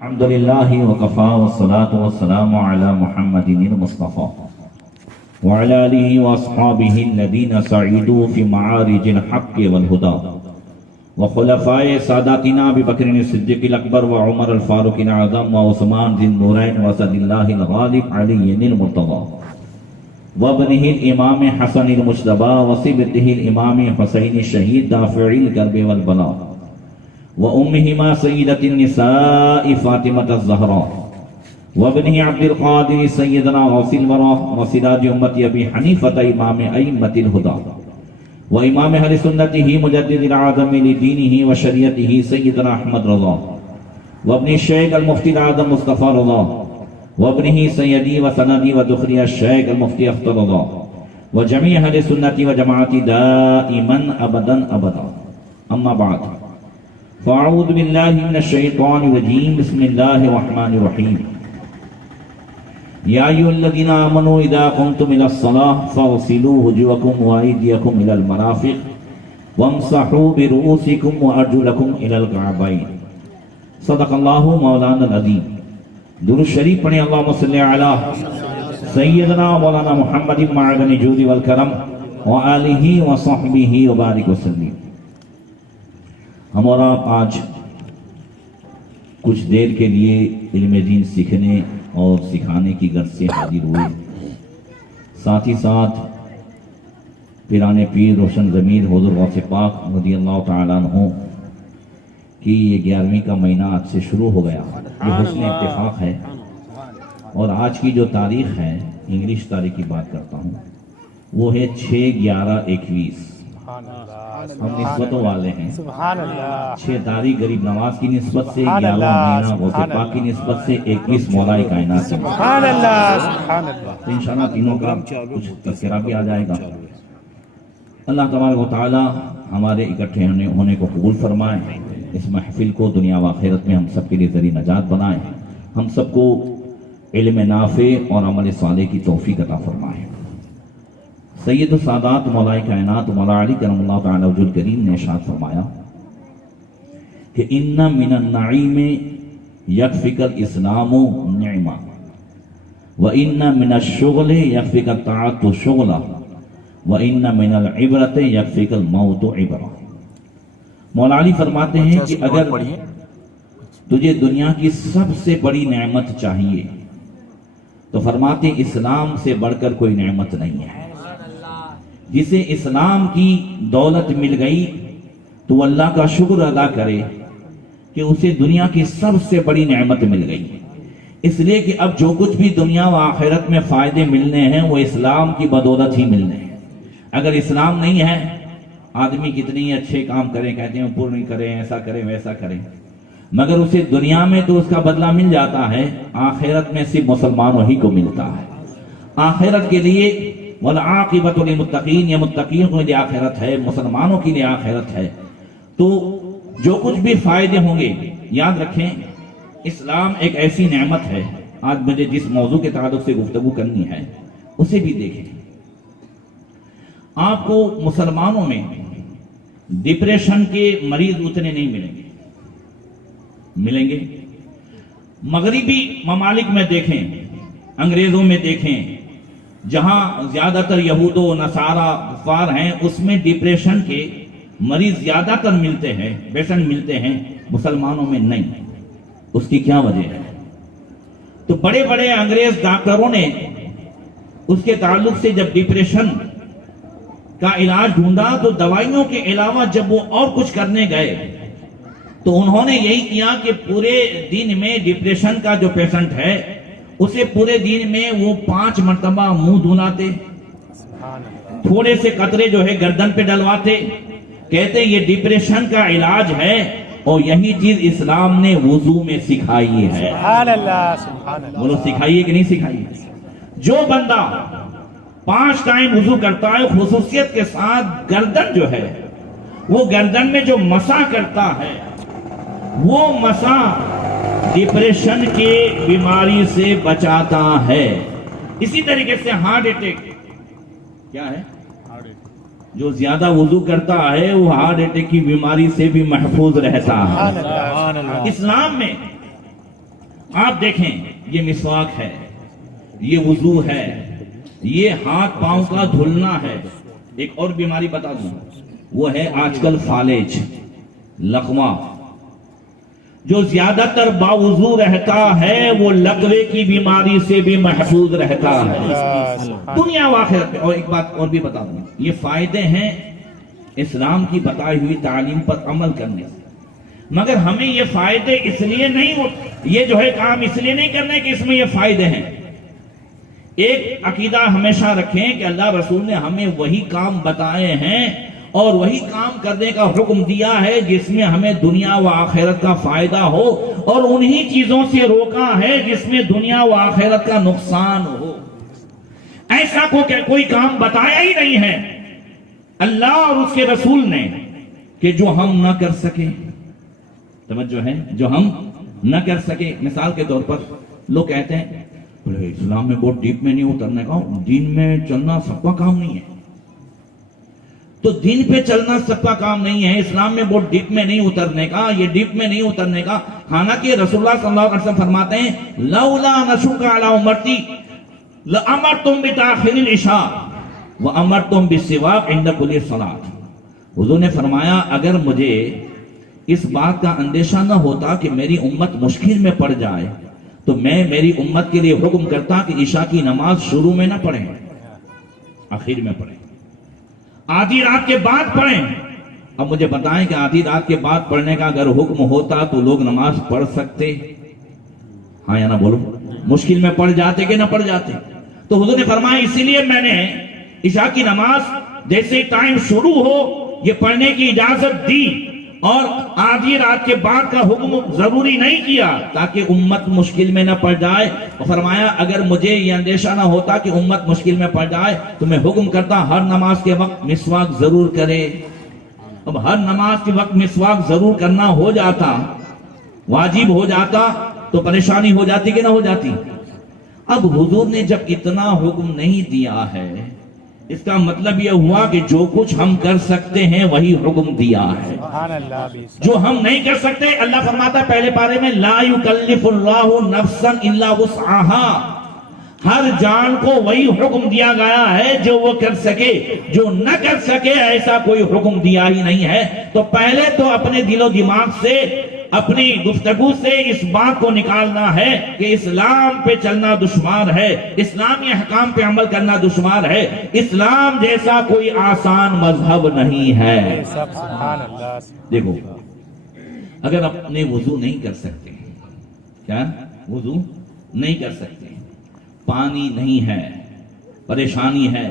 الحمد لله وكفى والصلاة والسلام على محمد المصطفى وعلى آله وأصحابه الذين سعيدوا في معارج الحق والهدى وخلفاء ساداتنا أبي بكر الصديق الأكبر وعمر الفاروق الأعظم وعثمان ذي النورين وأسد الله الغالب علي المرتضى وابنه الإمام حسن المجتبى وصبته الإمام حسين الشهيد دافع الكرب والبلاء وأمهما سيدة النساء فاطمة الزهراء وابنه عبد القادر سيدنا غوث الورى وسراج أمة أبي حنيفة إمام أئمة الهدى وإمام أهل سنته مجدد العظم لدينه وشريعته سيدنا أحمد رضا وابن الشيخ المفتي الأعظم مصطفى رضا وابنه سيدي وسندي ودخري الشيخ المفتي أختر رضا وجميع أهل السنة وجماعة دائما أبدا أما بعد فأعوذ بالله من الشيطان الرجيم بسم الله الرحمن الرحيم يا أيها الذين آمنوا إذا قمتم إلى الصلاة فاغسلوا وجوهكم وأيديكم إلى المرافق وامسحوا برؤوسكم وأرجلكم إلى الكعبين صدق الله مولانا العظيم درود شریف پڑھیں اللهم صل على سيدنا مولانا محمد معدن الجود والکرم وآلہ وصحبہ وبارک وسلم۔ ہم اور آپ آج کچھ دیر کے لیے علم دین سیکھنے اور سکھانے کی غرض سے حاضر ہوئے، ساتھ ہی ساتھ پیران پیر روشن ضمیر حضور غوث پاک رضی اللہ تعالیٰ عنہ کہ یہ 11ویں کا مہینہ آج سے شروع ہو گیا، یہ حسن اتفاق ہے۔ اور آج کی جو تاریخ ہے، انگلش تاریخ کی بات کرتا ہوں، وہ ہے 6/11/21۔ ہم نسبتوں والے ہیں، 6 تاریخ غریب نواز کی نسبت سے، 11واں مہینہ غوث پاک کی نسبت سے، 21 مولا کائنات کی نسبت سے۔ تو انشاءاللہ تینوں کا کچھ تذکرہ بھی آ جائے گا۔ اللہ تبارک و تعالی ہمارے اکٹھے ہونے کو قبول فرمائے، اس محفل کو دنیا و آخرت میں ہم سب کے لیے ذریعہ نجات بنائے، ہم سب کو علم نافع اور عمل صالح کی توفیق عطا فرمائے۔ سید السادات مولا کائنات مولا علی کرم اللہ تعالی وجہ الکریم نے ارشاد فرمایا کہ ان من النعیم یکفک الاسلام نعمہ وان من الشغل یکفک الطاعت شغلا وان من العبرت یکفک الموت عبرہ۔ مولا علی فرماتے ہیں کہ اگر تجھے دنیا کی سب سے بڑی نعمت چاہیے تو فرماتے اسلام سے بڑھ کر کوئی نعمت نہیں ہے۔ جسے اسلام کی دولت مل گئی تو اللہ کا شکر ادا کرے کہ اسے دنیا کی سب سے بڑی نعمت مل گئی، اس لیے کہ اب جو کچھ بھی دنیا و آخرت میں فائدے ملنے ہیں وہ اسلام کی بدولت ہی ملنے ہیں۔ اگر اسلام نہیں ہے، آدمی کتنے اچھے کام کریں، کہتے ہیں اوپر نہیں کریں، ایسا کریں ویسا کریں، مگر اسے دنیا میں تو اس کا بدلہ مل جاتا ہے، آخرت میں صرف مسلمانوں ہی کو ملتا ہے۔ آخرت کے لیے والعاقبۃ للمتقین، یہ متقین کے لیے آخرت ہے، مسلمانوں کے لیے آخرت ہے۔ تو جو کچھ بھی فائدے ہوں گے، یاد رکھیں اسلام ایک ایسی نعمت ہے۔ آج مجھے جس موضوع کے تعلق سے گفتگو کرنی ہے اسے بھی دیکھیں۔ آپ کو مسلمانوں میں ڈپریشن کے مریض اتنے نہیں ملیں گے، ملیں گے مغربی ممالک میں دیکھیں، انگریزوں میں دیکھیں، جہاں زیادہ تر یہود و نصارہ کفار ہیں، اس میں ڈپریشن کے مریض زیادہ تر ملتے ہیں، پیشنٹ ملتے ہیں، مسلمانوں میں نہیں۔ اس کی کیا وجہ ہے؟ تو بڑے بڑے انگریز ڈاکٹروں نے اس کے تعلق سے جب ڈپریشن کا علاج ڈھونڈا تو دوائیوں کے علاوہ جب وہ اور کچھ کرنے گئے تو انہوں نے یہی کیا کہ پورے دن میں ڈپریشن کا جو پیشنٹ ہے اسے پورے دن میں وہ 5 مرتبہ منہ دھلاتے، تھوڑے سے قطرے جو ہے گردن پہ ڈلواتے، کہتے یہ ڈپریشن کا علاج ہے، اور یہی چیز اسلام نے وضو میں سکھائی ہے۔ سبحان اللہ، سبحان اللہ۔ بولو سکھائیے کہ نہیں سکھائی؟ جو بندہ 5 ٹائم وضو کرتا ہے خصوصیت کے ساتھ گردن جو ہے وہ گردن میں جو مسح کرتا ہے وہ مسح ڈپریشن کے بیماری سے بچاتا ہے۔ اسی طریقے سے ہارٹ اٹیک کیا ہے؟ جو زیادہ وضو کرتا ہے وہ ہارٹ اٹیک کی بیماری سے بھی محفوظ رہتا ہے۔ اسلام میں آپ دیکھیں یہ مسواک ہے، یہ وضو ہے، یہ ہاتھ پاؤں کا دھلنا ہے۔ ایک اور بیماری بتا دوں، وہ ہے آج کل فالج، لقوہ۔ جو زیادہ تر باوضو رہتا ہے وہ لقوے کی بیماری سے بھی محفوظ رہتا ہے دنیا و آخرت میں۔ اور ایک بات اور بھی بتا دوں، یہ فائدے ہیں اسلام کی بتائی ہوئی تعلیم پر عمل کرنے سے، مگر ہمیں یہ فائدے اس لیے نہیں، یہ جو ہے کام اس لیے نہیں کرنے کہ اس میں یہ فائدے ہیں۔ ایک عقیدہ ہمیشہ رکھیں کہ اللہ رسول نے ہمیں وہی کام بتائے ہیں اور وہی کام کرنے کا حکم دیا ہے جس میں ہمیں دنیا و آخرت کا فائدہ ہو، اور انہی چیزوں سے روکا ہے جس میں دنیا و آخرت کا نقصان ہو۔ ایسا کوئی کام بتایا ہی نہیں ہے اللہ اور اس کے رسول نے کہ جو ہم نہ کر سکیں۔ توجہ ہے، جو ہم نہ کر سکیں۔ مثال کے طور پر لوگ کہتے ہیں اسلام میں بہت ڈیپ میں نہیں اترنے کا، دین میں چلنا سب کا کام نہیں ہے۔ تو دین پہ چلنا سب کا کام نہیں ہے، اسلام میں بہت ڈیپ میں نہیں اترنے کا، یہ ڈیپ میں نہیں اترنے کا۔ حالانکہ رسول اللہ صلی اللہ علیہ وسلم فرماتے ہیں لولا نشق علی امتی لامرتم بتاخیر العشاء وامرتم بالسواک عند کل صلاۃ۔ حضور نے فرمایا اگر مجھے اس بات کا اندیشہ نہ ہوتا کہ میری امت مشکل میں پڑ جائے تو میں میری امت کے لیے حکم کرتا کہ عشاء کی نماز شروع میں نہ پڑھیں، آخر میں پڑھیں، آدھی رات کے بعد پڑھیں۔ اب مجھے بتائیں کہ آدھی رات کے بعد پڑھنے کا اگر حکم ہوتا تو لوگ نماز پڑھ سکتے؟ ہاں یا نہ بولو؟ مشکل میں پڑھ جاتے کہ نہ پڑھ جاتے؟ تو حضور نے فرمایا اسی لیے میں نے عشاء کی نماز جیسے ٹائم شروع ہو یہ پڑھنے کی اجازت دی، اور آدھی رات کے بعد کا حکم ضروری نہیں کیا تاکہ امت مشکل میں نہ پڑ جائے۔ اور فرمایا اگر مجھے یہ اندیشہ نہ ہوتا کہ امت مشکل میں پڑ جائے تو میں حکم کرتا ہر نماز کے وقت مسواک ضرور کرے۔ اب ہر نماز کے وقت مسواک ضرور کرنا ہو جاتا، واجب ہو جاتا، تو پریشانی ہو جاتی کہ نہ ہو جاتی؟ اب حضور نے جب اتنا حکم نہیں دیا ہے، اس کا مطلب یہ ہوا کہ جو کچھ ہم کر سکتے ہیں وہی حکم دیا ہے، جو ہم نہیں کر سکتے اللہ فرماتا ہے پہلے پارے میں لا یکلف اللہ نفسا الا وسعها۔ ہر جان کو وہی حکم دیا گیا ہے جو وہ کر سکے، جو نہ کر سکے ایسا کوئی حکم دیا ہی نہیں ہے۔ تو پہلے تو اپنے دل و دماغ سے، اپنی گفتگو سے اس بات کو نکالنا ہے کہ اسلام پہ چلنا دشوار ہے، اسلامی احکام پہ عمل کرنا دشوار ہے، اسلام جیسا کوئی آسان مذہب نہیں ہے۔ دیکھو اگر اپنے وضو نہیں کر سکتے، کیا وضو نہیں کر سکتے، پانی نہیں ہے، پریشانی ہے،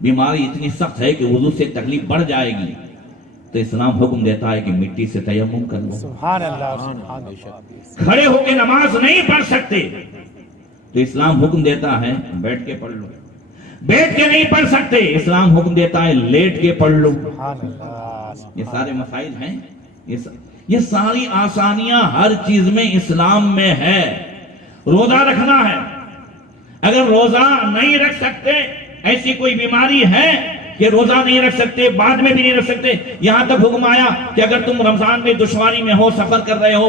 بیماری اتنی سخت ہے کہ وضو سے تکلیف بڑھ جائے گی، تو اسلام حکم دیتا ہے کہ مٹی سے تیمم کر لو۔ سبحان اللہ۔ کھڑے ہو کے نماز نہیں پڑھ سکتے تو اسلام حکم دیتا ہے بیٹھ کے پڑھ لو۔ بیٹھ کے نہیں پڑھ سکتے اسلام حکم دیتا ہے لیٹ کے پڑھ لو۔ یہ سارے مسائل ہیں، یہ ساری آسانیاں ہر چیز میں اسلام میں ہے۔ روزہ رکھنا ہے، اگر روزہ نہیں رکھ سکتے، ایسی کوئی بیماری ہے کہ روزہ نہیں رکھ سکتے، بعد میں بھی نہیں رکھ سکتے، یہاں تک حکم آیا کہ اگر تم رمضان میں دشواری میں ہو، سفر کر رہے ہو،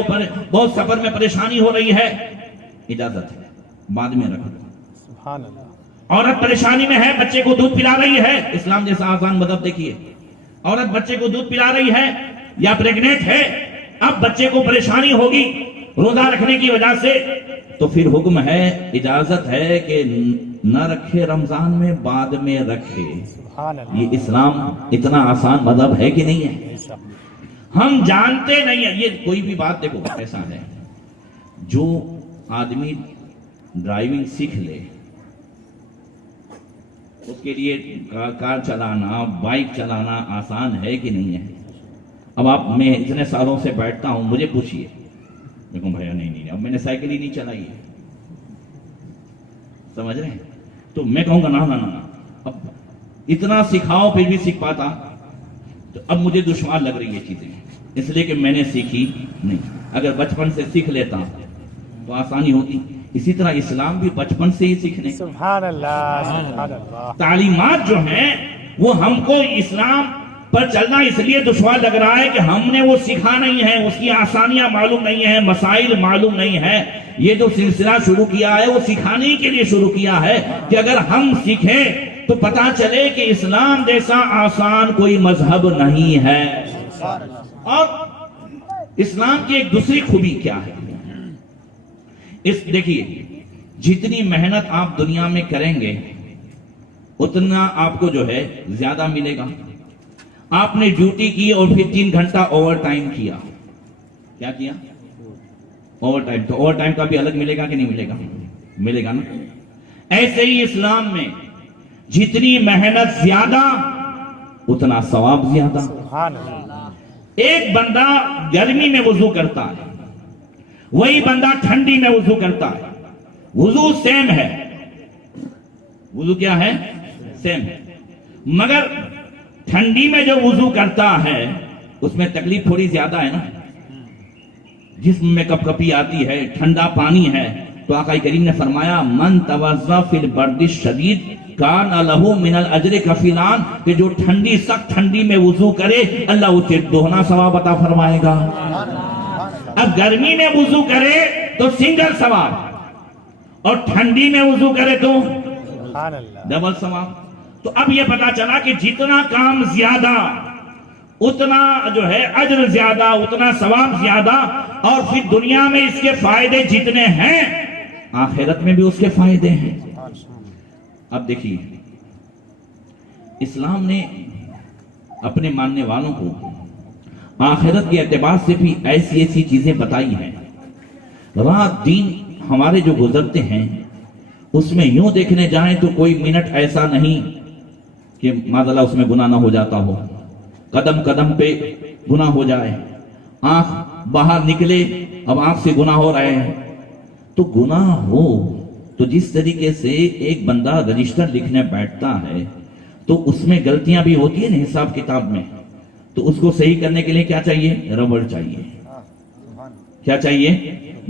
بہت سفر میں پریشانی ہو رہی ہے، اجازت ہے بعد میں رکھ دو۔ سبحان اللہ۔ عورت پریشانی میں ہے، بچے کو دودھ پلا رہی ہے، اسلام جیسا آسان مذہب دیکھیے، عورت بچے کو دودھ پلا رہی ہے یا پریگننٹ ہے، اب بچے کو پریشانی ہوگی روزہ رکھنے کی وجہ سے، تو پھر حکم ہے، اجازت ہے کہ نہ رکھے رمضان میں، بعد میں رکھے۔ یہ اسلام اتنا آسان مذہب ہے کہ نہیں ہے؟ ہم جانتے نہیں ہیں۔ یہ کوئی بھی بات دیکھو ایسا ہے، جو آدمی ڈرائیونگ سیکھ لے اس کے لیے کار چلانا، بائک چلانا آسان ہے کہ نہیں ہے؟ اب آپ، میں اتنے سالوں سے بیٹھتا ہوں، مجھے پوچھئے، دیکھو بھائی نہیں، اب میں نے سائیکل ہی نہیں چلائی ہے، سمجھ رہے ہیں؟ تو میں کہوں گا نا اب اتنا سکھاؤ پھر بھی سیکھ پاتا، تو اب مجھے دشوار لگ رہی ہے چیزیں، اس لیے کہ میں نے سیکھی نہیں۔ اگر بچپن سے سیکھ لیتا تو آسانی ہوتی۔ اسی طرح اسلام بھی بچپن سے ہی سیکھنے۔ سبحان اللہ، سبحان اللہ۔ تعلیمات جو ہیں وہ ہم کو اسلام پر چلنا اس لیے دشوار لگ رہا ہے کہ ہم نے وہ سیکھا نہیں ہے، اس کی آسانیاں معلوم نہیں ہیں، مسائل معلوم نہیں ہے۔ یہ جو سلسلہ شروع کیا ہے وہ سکھانے کے لیے شروع کیا ہے کہ اگر ہم سیکھیں تو پتا چلے کہ اسلام جیسا آسان کوئی مذہب نہیں ہے۔ اور اسلام کی ایک دوسری خوبی کیا ہے؟ دیکھیے، جتنی محنت آپ دنیا میں کریں گے اتنا آپ کو جو ہے زیادہ ملے گا۔ آپ نے ڈیوٹی کی اور پھر 3 گھنٹہ اوور ٹائم کیا، کیا کیا؟ اوور ٹائم، تو اوور ٹائم کا بھی الگ ملے گا کہ نہیں ملے گا؟ ملے گا نا۔ ایسے ہی اسلام میں جتنی محنت زیادہ اتنا ثواب زیادہ۔ ایک بندہ گرمی میں وضو کرتا ہے، وہی بندہ ٹھنڈی میں وضو کرتا ہے، وضو سیم ہے، وضو کیا ہے؟ سیم ہے، مگر ٹھنڈی میں جو وضو کرتا ہے اس میں تکلیف تھوڑی زیادہ ہے نا، جسم میں کپ کپی آتی ہے، ٹھنڈا پانی ہے، تو آقا کریم نے فرمایا من توضا فی البرد الشدید کان لہ من الاجر کفیلان، کہ جو ٹھنڈی سخت ٹھنڈی میں وضو کرے اللہ اسے دوہنا ثواب عطا فرمائے گا۔ اب گرمی میں وضو کرے تو سنگل ثواب، اور ٹھنڈی میں وضو کرے تو ڈبل ثواب۔ تو اب یہ پتا چلا کہ جتنا کام زیادہ اتنا جو ہے اجر زیادہ، اتنا ثواب زیادہ، اور پھر دنیا میں اس کے فائدے جتنے ہیں آخرت میں بھی اس کے فائدے ہیں۔ اب دیکھیے، اسلام نے اپنے ماننے والوں کو آخرت کے اعتبار سے بھی ایسی ایسی چیزیں بتائی ہیں۔ رات دن ہمارے جو گزرتے ہیں اس میں یوں دیکھنے جائیں تو کوئی منٹ ایسا نہیں کہ معاذ اس میں گناہ نہ ہو جاتا ہو، قدم قدم پہ گناہ ہو جائے، آنکھ باہر نکلے اب آنکھ سے گناہ ہو رہے ہیں۔ تو گناہ ہو تو جس طریقے سے ایک بندہ رجسٹر لکھنے بیٹھتا ہے تو اس میں غلطیاں بھی ہوتی ہیں نا حساب کتاب میں، تو اس کو صحیح کرنے کے لیے کیا چاہیے؟ ربڑ چاہیے۔ کیا چاہیے؟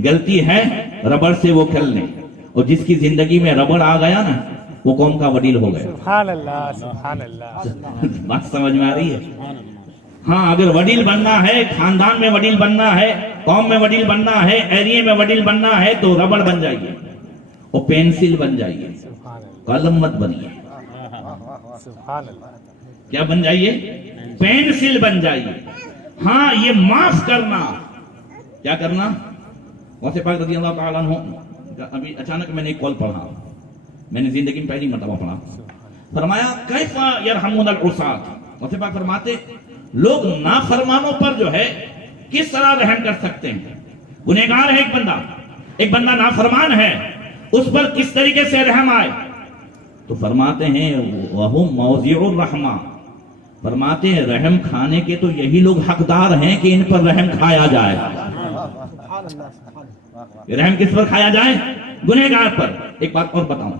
غلطی ہے ربڑ سے وہ کر لیں، اور جس کی زندگی میں ربڑ آ گیا نا وہ قوم کا وڈیل ہو گیا۔ سبحان اللہ، سبحان اللہ۔ بات سمجھ میں آ رہی ہے؟ ہاں، اگر وڈیل بننا ہے، خاندان میں وڈیل بننا ہے، قوم میں وڈیل بننا ہے، ایریے میں وڈیل بننا ہے تو ربڑ بن جائیے اور پینسل بن جائیے، قلم مت بنیے۔ کیا بن جائیے؟ پینسل بن جائیے۔ ہاں، یہ معاف کرنا، کیا کرنا؟ غوث پاک رضی اللہ تعالیٰ عنہ، ابھی اچانک میں نے ایک کال پڑھا، میں نے زندگی میں پہلی مرتبہ پڑھا، فرمایا کیف یرحمون العصاۃ، غوث پاک فرماتے لوگ نافرمانوں پر جو ہے کس طرح رحم کر سکتے ہیں؟ گنہگار ہے ایک بندہ نافرمان ہے، اس پر کس طریقے سے رحم آئے؟ تو فرماتے ہیں وَهُمْ مَوْضِعُ الرَّحْمَةِ، فرماتے ہیں رحم کھانے کے تو یہی لوگ حقدار ہیں کہ ان پر رحم کھایا جائے۔ رحم کس پر کھایا جائے؟ گنہگار پر۔ ایک بات اور بتاؤں،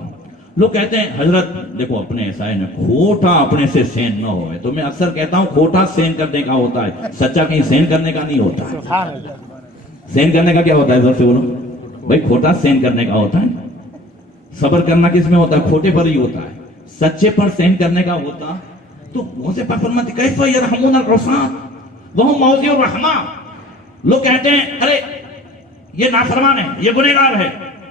لوگ کہتے ہیں حضرت دیکھو اپنے ایسا ہے نا، کھوٹا اپنے سے سین نہ ہوئے، تو میں اکثر کہتا ہوں کھوٹا سین کرنے کا ہوتا ہے، سچا کہیں سین کرنے کا نہیں ہوتا۔ سین کرنے کا کیا ہوتا ہے؟ ذرا سے بولو بھائی، کھوٹا سین کرنے کا ہوتا ہے، صبر کرنا کس میں ہوتا ہے؟ کھوٹے پر ہی ہوتا ہے، سچے پر سین کرنے کا ہوتا۔ تو غوث پاک فرماتے کیف یرحمون العصاۃ وہم موضع الرحمہ، لوگ کہتے ہیں ارے یہ نافرمان ہے، یہ گنہگار ہے،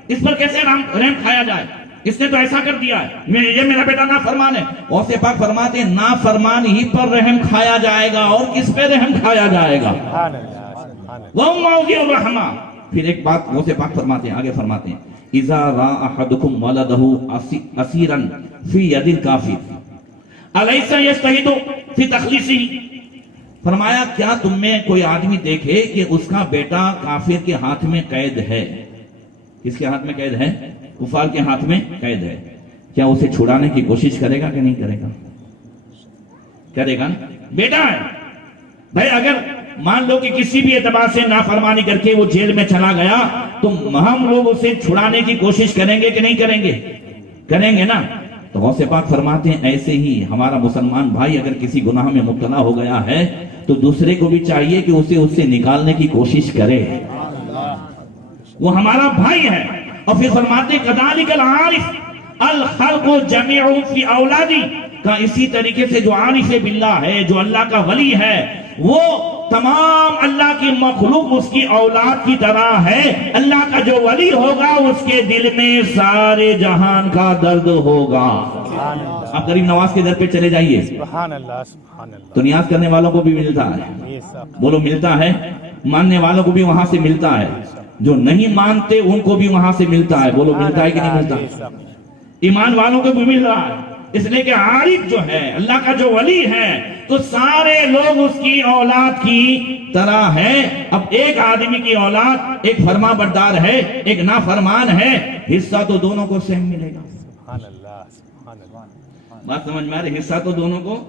اس پر کیسے رحم کھایا جائے، اس نے تو ایسا کر دیا ہے، یہ میرا بیٹا نافرمان ہے۔ غوث پاک فرماتے ہیں نافرمان ہی پر رحم کھایا جائے گا، اور کس پہ رحم کھایا جائے گا؟ وہم موضع الرحمہ۔ پھر ایک بات غوث پاک فرماتے ہیں، آگے فرماتے ہیں اذا راى احدكم ولده اسيرا في يد الكافر اليس يجتهد في تخليصه، فرمایا کیا تم میں کوئی آدمی دیکھے کہ اس کا بیٹا کافر کے ہاتھ میں قید ہے؟ کس کے ہاتھ میں قید ہے؟ کفار کے ہاتھ میں قید ہے، کیا اسے چھڑانے کی کوشش کرے گا کہ نہیں کرے گا؟ کرے گا نا، بیٹا ہے بھائی۔ اگر مان لو کہ کسی بھی اعتبار سے نافرمانی کر کے وہ جیل میں چلا گیا تو ہم لوگ اسے چھڑانے کی کوشش کریں گے کہ نہیں کریں گے؟ کریں گے نا۔ تو غوث پاک فرماتے ہیں ایسے ہی ہمارا مسلمان بھائی اگر کسی گناہ میں مبتلا ہو گیا ہے تو دوسرے کو بھی چاہیے کہ اسے اس سے نکالنے کی کوشش کرے، وہ ہمارا بھائی ہے۔ اور پھر فرماتے کذالک العارف الخلق جميع فی اولادی، کا اسی طریقے سے جو عارف باللہ ہے، جو اللہ کا ولی ہے، وہ تمام اللہ کی مخلوق اس کی اولاد کی طرح ہے. اللہ کا جو ولی ہوگا اس کے دل میں سارے جہان کا درد ہوگا. آپ غریب نواز کے در پہ چلے جائیے, سبحان اللہ سبحان اللہ. تو نیاز کرنے والوں کو بھی ملتا ہے, بولو ملتا ہے. ماننے والوں کو بھی وہاں سے ملتا ہے, جو نہیں مانتے ان کو بھی وہاں سے ملتا ہے. بولو ملتا ہے کہ نہیں ملتا؟ ایمان والوں کو بھی مل رہا ہے. اس لیے کہ عارف جو ہے, اللہ کا جو ولی ہے, تو سارے لوگ اس کی اولاد کی طرح ہے. اب ایک آدمی کی اولاد ایک فرما بردار ہے, ایک نافرمان ہے, حصہ تو دونوں کو سیم ملے گا. سبحان اللہ سبحان اللہ. بات سمجھ میں آ رہی؟ حصہ تو دونوں کو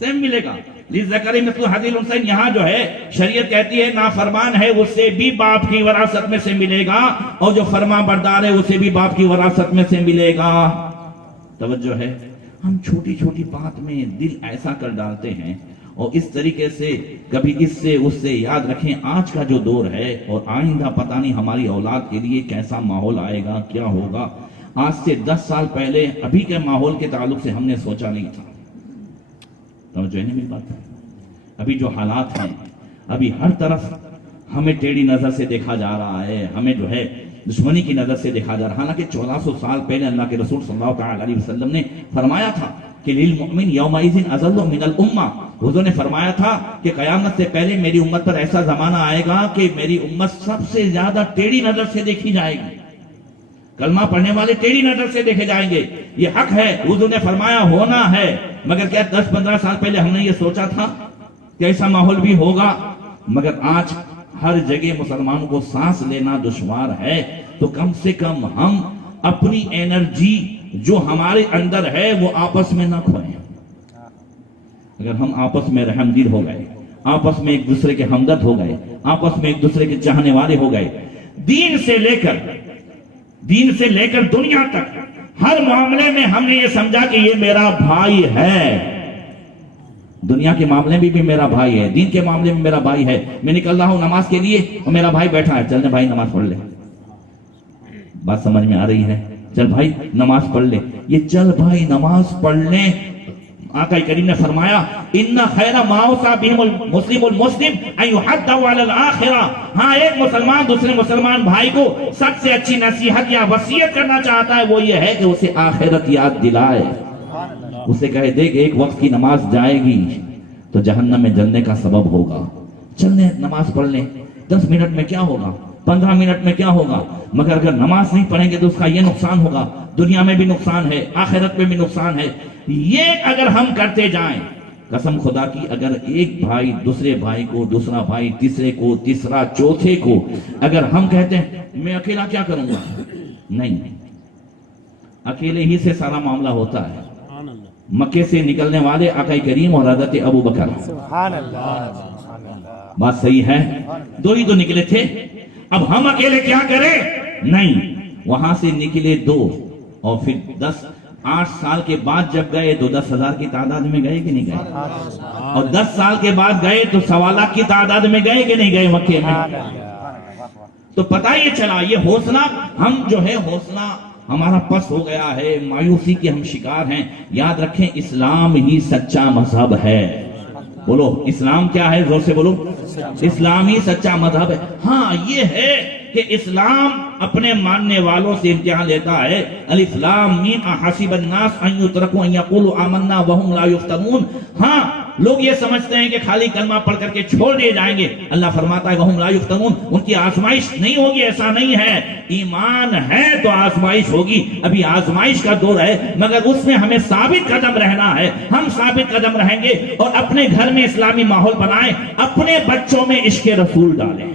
سیم ملے گا. لِلذَّكَرِ مِثْلُ حَظِّ الْأُنثَيَيْنِ. یہاں جو ہے شریعت کہتی ہے نافرمان ہے اسے بھی باپ کی وراثت میں سے ملے گا, اور جو فرما بردار ہے اسے بھی باپ کی وراثت میں سے ملے گا. توجہ ہے, ہم چھوٹی چھوٹی بات میں دل ایسا کر ڈالتے ہیں, اور اس طریقے سے کبھی اس سے یاد رکھیں آج کا جو دور ہے اور آئندہ پتہ نہیں ہماری اولاد کے لیے کیسا ماحول آئے گا, کیا ہوگا. آج سے 10 سال پہلے ابھی کے ماحول کے تعلق سے ہم نے سوچا نہیں تھا. توجہ نہیں میری بات. ابھی جو حالات ہیں, ابھی ہر طرف ہمیں ٹیڑھی نظر سے دیکھا جا رہا ہے, ہمیں جو ہے دشمنی کی نظر سے دیکھا جا رہا ہے. حالانکہ 1400 سال پہلے اللہ کے رسول صلی اللہ علیہ وسلم نے فرمایا تھا کہ للمؤمن یومئذ اذل من الامہ. حضور نے فرمایا تھا کہ قیامت سے پہلے میری امت پر ایسا زمانہ آئے گا کہ میری امت سب سے زیادہ ٹیڑھی نظر سے دیکھی جائے گی. کلمہ پڑھنے والے ٹیڑھی نظر سے دیکھے جائیں گے. یہ حق ہے, حضور نے فرمایا ہونا ہے. مگر کیا 10-15 سال پہلے ہم نے یہ سوچا تھا کہ ایسا ماحول بھی ہوگا؟ مگر آج ہر جگہ مسلمانوں کو سانس لینا دشوار ہے. تو کم سے کم ہم اپنی انرجی جو ہمارے اندر ہے وہ آپس میں نہ کھوئیں. اگر ہم آپس میں رحم دل ہو گئے, آپس میں ایک دوسرے کے ہمدرد ہو گئے, آپس میں ایک دوسرے کے چاہنے والے ہو گئے, دین سے لے کر دنیا تک ہر معاملے میں ہم نے یہ سمجھا کہ یہ میرا بھائی ہے. دنیا کے معاملے میں بھی میرا بھائی ہے, دین کے معاملے میں میرا بھائی ہے. میں نکل رہا ہوں نماز کے لیے اور میرا بھائی بیٹھا ہے, چلنے بھائی نماز پڑھ لے. بات سمجھ میں آ رہی ہے؟ چل بھائی نماز پڑھ لے. یہ چل بھائی نماز پڑھ لیں, آقا کریم نے فرمایا ان خیر ما اوصى بهم المسلم ان يحث على الاخرہ. ہاں, ایک مسلمان دوسرے مسلمان بھائی کو سب سے اچھی نصیحت یا وصیت کرنا چاہتا ہے وہ یہ ہے کہ اسے آخرت یاد دلائے. اسے کہے دیکھ ایک وقت کی نماز جائے گی تو جہنم میں جلنے کا سبب ہوگا. چلنے نماز پڑھ لیں, 10 منٹ میں کیا ہوگا, 15 منٹ میں کیا ہوگا. مگر اگر نماز نہیں پڑھیں گے تو اس کا یہ نقصان ہوگا, دنیا میں بھی نقصان ہے, آخرت میں بھی نقصان ہے. یہ اگر ہم کرتے جائیں, قسم خدا کی اگر ایک بھائی دوسرے بھائی کو, دوسرا بھائی تیسرے کو, تیسرا چوتھے کو, اگر ہم کہتے ہیں میں اکیلا کیا کروں گا, نہیں, اکیلے ہی سے سارا معاملہ ہوتا ہے. مکے سے نکلنے والے آقا کریم اور حضرت ابو بکر, سبحان اللہ سبحان اللہ. بات صحیح ہے, دو ہی تو نکلے تھے. اب ہم اکیلے کیا کریں؟ نہیں, وہاں سے نکلے 2 اور پھر 8 سال کے بعد جب گئے تو 10,000 کی تعداد میں گئے کہ نہیں گئے, اور 10 سال کے بعد گئے تو 1.25 لاکھ کی تعداد میں گئے کہ نہیں گئے مکے میں. تو پتہ یہ چلا یہ حوصلہ ہم جو ہے حوصلہ ہمارا پس ہو گیا ہے, مایوسی کے ہم شکار ہیں. یاد رکھیں اسلام ہی سچا مذہب ہے. بولو اسلام کیا ہے, زور سے بولو, اسلام ہی سچا مذہب ہے. ہاں یہ ہے کہ اسلام اپنے ماننے والوں سے امتحان لیتا ہے. الف لام میم احسب الناس ان یترکوا ان یقولوا آمنا وهم لا یفتنون. ہاں لوگ یہ سمجھتے ہیں کہ خالی کلمہ پڑھ کر کے چھوڑ دیے جائیں گے. اللہ فرماتا ہے وهم لا یفتنون, ان کی آزمائش نہیں ہوگی, ایسا نہیں ہے. ایمان ہے تو آزمائش ہوگی. ابھی آزمائش کا دور ہے مگر اس میں ہمیں ثابت قدم رہنا ہے. ہم ثابت قدم رہیں گے اور اپنے گھر میں اسلامی ماحول بنائیں, اپنے بچوں میں عشق رسول ڈالیں,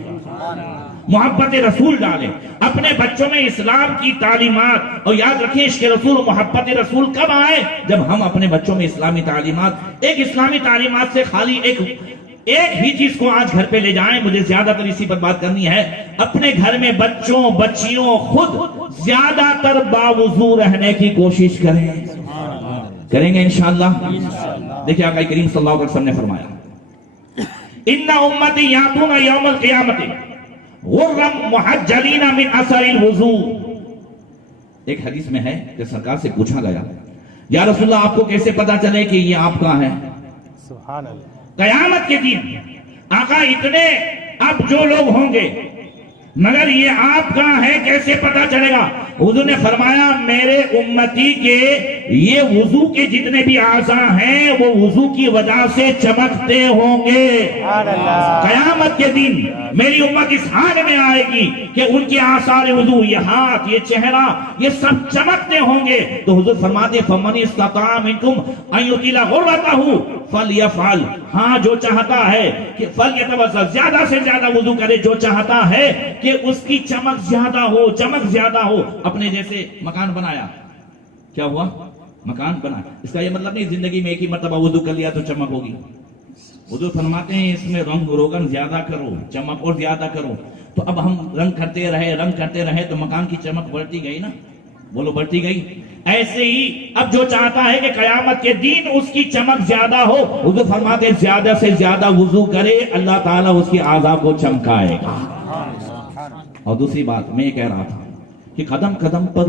محبت رسول ڈالیں, اپنے بچوں میں اسلام کی تعلیمات. اور یاد رکھیں عشق رسول و محبت رسول کب آئے؟ جب ہم اپنے بچوں میں اسلامی تعلیمات, ایک اسلامی تعلیمات سے خالی ایک ہی چیز کو آج گھر پہ لے جائیں. مجھے زیادہ تر اسی پر بات کرنی ہے. اپنے گھر میں بچوں بچیوں خود زیادہ تر باوضو رہنے کی کوشش کریں گے انشاءاللہ. دیکھیں آقا کریم صلی اللہ علیہ وسلم نے فرمایا ان امتی یاتون یوم القیامت غرم محجلین من اثر الوضوء. ایک حدیث میں ہے کہ سرکار سے پوچھا گیا یا رسول اللہ آپ کو کیسے پتا چلے کہ یہ آپ کا ہے؟ سبحان اللہ. قیامت کے دن آقا اتنے اب جو لوگ ہوں گے مگر یہ آپ کہاں ہے کیسے پتا چلے گا؟ حضور نے فرمایا میرے امتی کے یہ وضو کے جتنے بھی اعضاء ہیں وہ وضو کی وجہ سے چمکتے ہوں گے. قیامت کے دن میری امت اس حال میں آئے گی کہ ان کے آثار وضو، یہ ہاتھ، یہ چہرہ، یہ سب چمکتے ہوں گے. تو حضور فرماتے فَمَنِ اسْتَطَاعَ مِنْكُمْ أَنْ يُطِيلَ غُرَّتَهُ فَلْيَفْعَلْ. ہاں جو چاہتا ہے کہ فَلْيَتَوَضَّأْ، زیادہ سے زیادہ وضو کرے. جو چاہتا ہے کہ اس کی چمک زیادہ ہو، چمک زیادہ ہو. اپنے جیسے مکان بنایا، کیا ہوا؟ مکان بنا. اس کا یہ مطلب نہیں زندگی میں ایک ہی مرتبہ وضو کر لیا تو چمک ہوگی. حضور فرماتے ہیں اس میں رنگ روگن زیادہ کرو، چمک اور زیادہ کرو. تو اب ہم رنگ کرتے رہے تو مکان کی چمک بڑھتی گئی نا، بولو بڑھتی گئی. ایسے ہی اب جو چاہتا ہے کہ قیامت کے دن اس کی چمک زیادہ ہو، حضور فرماتے ہیں زیادہ سے زیادہ وضو کرے، اللہ تعالیٰ اس کی اعضاء کو چمکائے گا. اور دوسری بات میں یہ کہہ رہا تھا کہ قدم قدم پر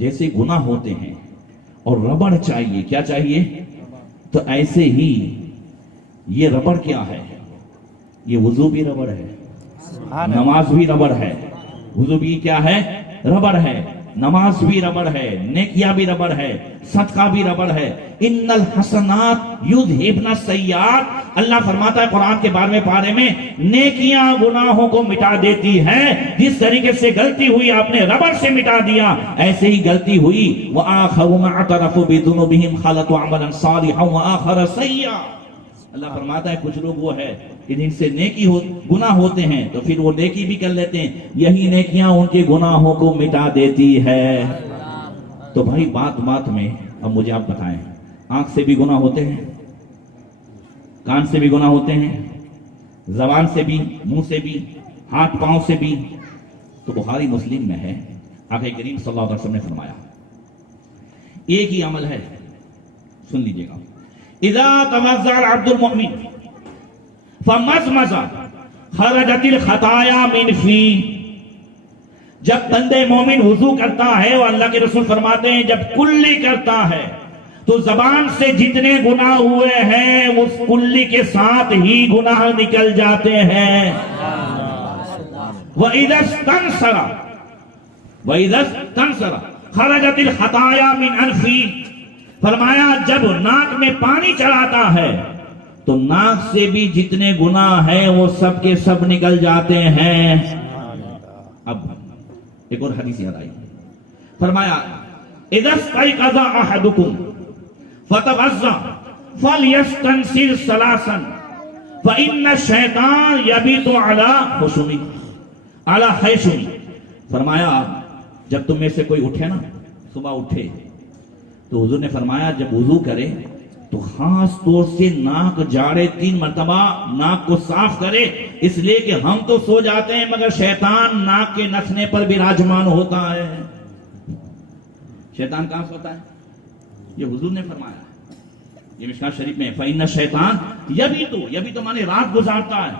جیسے گناہ ہوتے ہیں اور ربڑ چاہیے، کیا چاہیے؟ تو ایسے ہی یہ ربڑ کیا ہے؟ یہ وضو بھی ربڑ ہے، نماز بھی ربڑ ہے. وضو بھی کیا ہے؟ ربڑ ہے. نماز بھی ربڑ ہے، نیکیاں بھی ربڑ ہے، صدقہ بھی ربڑ ہے. ان الحسنات یذھبن السیئات، اللہ فرماتا ہے قرآن کے 12ویں پارے میں نیکیاں گناہوں کو مٹا دیتی ہیں. جس طریقے سے غلطی ہوئی آپ نے ربڑ سے مٹا دیا، ایسے ہی غلطی ہوئی وآخرون اعترفوا بذنوبہم خلطوا عملا صالحا وآخر سیئا. اللہ فرماتا ہے کچھ لوگ وہ ہے کہ جن سے نیکی گناہ ہوتے ہیں تو پھر وہ نیکی بھی کر لیتے ہیں، یہی نیکیاں ان کے گناہوں کو مٹا دیتی ہے. تو بھائی بات بات میں اب مجھے آپ بتائیں، آنکھ سے بھی گناہ ہوتے ہیں، کان سے بھی گناہ ہوتے ہیں، زبان سے بھی، منہ سے بھی، ہاتھ پاؤں سے بھی. تو بخاری مسلم میں ہے آقا کریم صلی اللہ علیہ وسلم نے فرمایا ایک ہی عمل ہے، سن لیجئے گا. اذا توضأ العبد المؤمن فمزمز خرجت الخطايا من فيه، جب بندے مومن وضو کرتا ہے اور اللہ کے رسول فرماتے ہیں جب کلی کرتا ہے تو زبان سے جتنے گناہ ہوئے ہیں اس کلی کے ساتھ ہی گناہ نکل جاتے ہیں. وَإِذَا اسْتَنْصَرَ خَرَجَتِ الْخَطَايَا مِنْ أَنْفِهِ، فرمایا جب ناک میں پانی چڑھاتا ہے تو ناک سے بھی جتنے گناہ ہیں وہ سب کے سب نکل جاتے ہیں. اب ایک اور حدیث یاد آئی، فرمایا اذا استيقظ احدكم فتوضا فليستنصر ثلاثا فان الشيطان يبيت على خيشمه. فرمایا جب تم میں سے کوئی اٹھے نا، صبح اٹھے تو حضور نے فرمایا جب وضو کرے تو خاص طور سے ناک جاڑے 3 مرتبہ ناک کو صاف کرے، اس لیے کہ ہم تو سو جاتے ہیں مگر شیطان ناک کے نتھنے پر براجمان ہوتا ہے. شیطان کہاں سوتا ہے؟ یہ حضور نے فرمایا، یہ مشکاۃ شریف میں فإن الشیطان یبیتو مانے رات گزارتا ہے.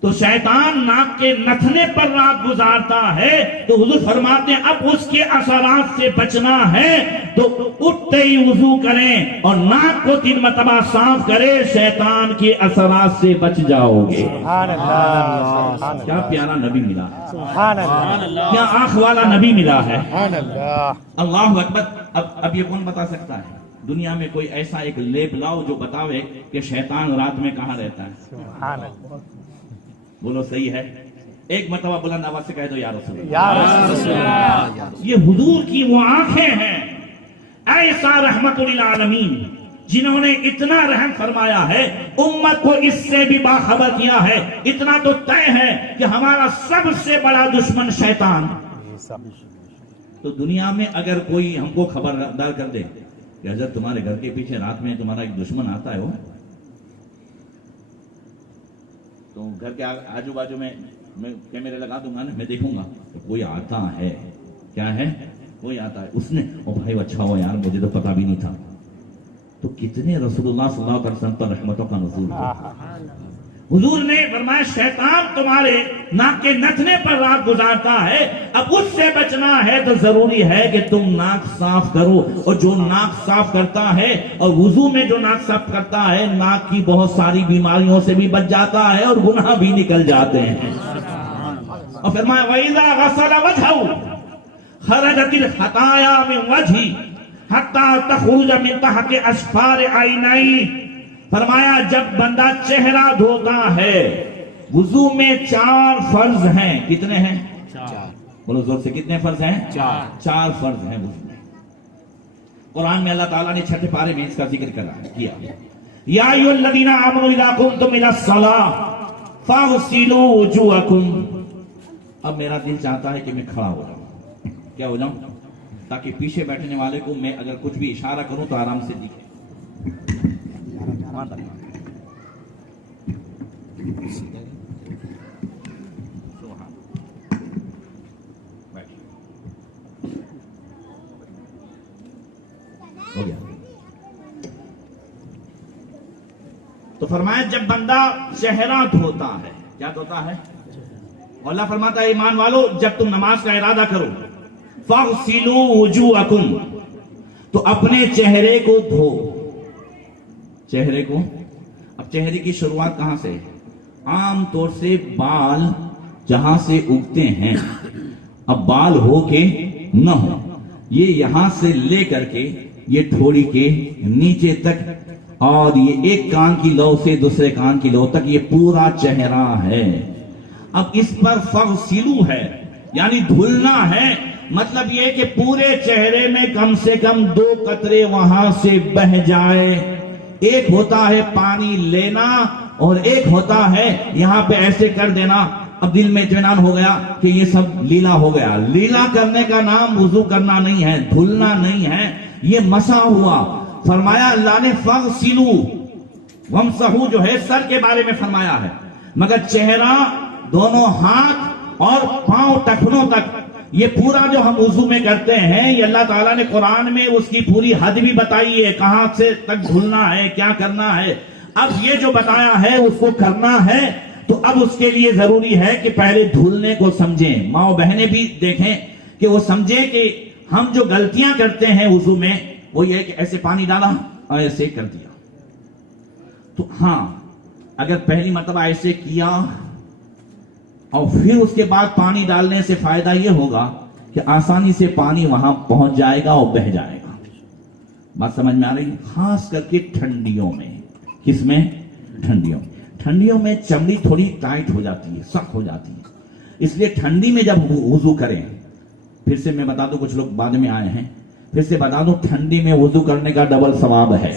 تو شیطان ناک کے نتھنے پر رات گزارتا ہے. تو حضور فرماتے ہیں اب اس کے اثرات سے بچنا ہے تو اٹھتے ہی وضو کریں اور ناک کو 3 مرتبہ صاف کرے، شیطان کے اثرات سے بچ جاؤ گے. سبحان اللہ، کیا پیارا نبی ملا، سبحان اللہ، کیا آنکھ والا نبی ملا ہے. سبحان اللہ. اللہ اکبر. اب یہ کون بتا سکتا ہے دنیا میں کوئی ایسا ایک لیب لاؤ جو بتاوے کہ شیطان رات میں کہاں رہتا ہے. سبحان اللہ. بولو صحیح ہے. ایک مرتبہ بلند آواز سے کہہ دو یا رسول اللہ. یا رسول اللہ. یہ حضور کی وہ آنکھیں ہیں ایسا رحمت للعالمین جنہوں نے اتنا رحم فرمایا ہے، امت کو اس سے بھی باخبر کیا ہے. اتنا تو طے ہے کہ ہمارا سب سے بڑا دشمن شیطان. تو دنیا میں اگر کوئی ہم کو خبردار کر دے کہ حضرت تمہارے گھر کے پیچھے رات میں تمہارا ایک دشمن آتا ہے، وہ تو گھر کے آجو باجو میں کیمرے لگا دوں گا نا، میں دیکھوں گا کوئی آتا ہے. کیا ہے؟ کوئی آتا ہے. اس نے او بھائی اچھا ہوا یار، مجھے تو پتا بھی نہیں تھا. تو کتنے رسول اللہ صلی اللہ علیہ وسلم پر رحمتوں کا نزول ہوا. حضور نے فرمایا شیطان تمہارے ناک کے نتنے پر رات گزارتا ہے، اب اس سے بچنا ہے تو ضروری ہے کہ تم ناک صاف کرو، اور جو ناک صاف کرتا ہے اور وضو میں جو ناک صاف کرتا ہے ناک کی بہت ساری بیماریوں سے بھی بچ جاتا ہے اور گناہ بھی نکل جاتے ہیں۔ اور فرمایا وَإِذَا غَسَلَ وَجْهَهُ خَرَجَتِ الْخَطَايَا مِنْ وَجْهِهِ حَتَّى تَخْرُجَ مِنْ تَحْتِ أَشْفَارِ عَيْنَيْهِ۔ فرمایا جب بندہ چہرہ دھوتا ہے، وضو میں 4 فرض ہیں، کتنے ہیں؟ 4۔ بولو زور سے، کتنے فرض ہیں؟ 4 فرض ہیں وضو میں۔ قرآن میں اللہ تعالیٰ نے 6 پارے میں اس کا ذکر کیا، یا ایھا الذین آمنوا اذا قمتم الی الصلاۃ فاغسلوا وجوہکم۔ اب میرا دل چاہتا ہے کہ میں کھڑا ہو جاؤں، کیا ہو جاؤں؟ تاکہ پیچھے بیٹھنے والے کو میں اگر کچھ بھی اشارہ کروں تو آرام سے دکھے۔ تو فرمایا جب بندہ چہرہ دھوتا ہے، کیا دھوتا ہے؟ اور اللہ فرماتا ہے ایمان والو جب تم نماز کا ارادہ کرو فاغسلوا وجوہکم، تو اپنے چہرے کو دھو۔ چہرے کو، اب چہرے کی شروعات کہاں سے؟ عام طور سے بال جہاں سے اگتے ہیں، اب بال ہو کے نہ ہو، یہ یہاں سے لے کر کے یہ تھوڑی کے نیچے تک، اور یہ ایک کان کی لو سے دوسرے کان کی لو تک یہ پورا چہرہ ہے۔ اب اس پر فغسلوا ہے یعنی دھلنا ہے، مطلب یہ کہ پورے چہرے میں کم سے کم 2 قطرے وہاں سے بہ جائے۔ ایک ہوتا ہے پانی لینا اور ایک ہوتا ہے یہاں پہ ایسے کر دینا۔ اب دل میں اطمینان ہو گیا کہ یہ سب لیلا ہو گیا۔ لیلا کرنے کا نام وضو کرنا نہیں ہے، دھلنا نہیں ہے، یہ مسح ہوا۔ فرمایا اللہ نے فغسلوا، وامسحوا جو ہے سر کے بارے میں فرمایا ہے، مگر چہرہ، دونوں ہاتھ اور پاؤں ٹخنوں تک، یہ پورا جو ہم وضو میں کرتے ہیں یہ اللہ تعالیٰ نے قرآن میں اس کی پوری حد بھی بتائی ہے، کہاں سے تک دھلنا ہے، کیا کرنا ہے۔ اب یہ جو بتایا ہے اس کو کرنا ہے، تو اب اس کے لیے ضروری ہے کہ پہلے دھلنے کو سمجھیں۔ ماں و بہنیں بھی دیکھیں کہ وہ سمجھیں کہ ہم جو غلطیاں کرتے ہیں وضو میں وہ یہ کہ ایسے پانی ڈالا اور ایسے کر دیا۔ تو ہاں اگر پہلی مرتبہ ایسے کیا اور پھر اس کے بعد پانی ڈالنے سے فائدہ یہ ہوگا کہ آسانی سے پانی وہاں پہنچ جائے گا اور بہہ جائے گا۔ بات سمجھ میں آ رہی؟ خاص کر کے ٹھنڈیوں میں۔ کس میں؟ ٹھنڈیوں میں۔ ٹھنڈیوں میں چمڑی تھوڑی ٹائٹ ہو جاتی ہے، سخت ہو جاتی ہے، اس لیے ٹھنڈی میں جب وضو کریں، پھر سے میں بتا دوں، کچھ لوگ بعد میں آئے ہیں، پھر سے بتا دوں، ٹھنڈی میں وضو کرنے کا ڈبل ثواب ہے۔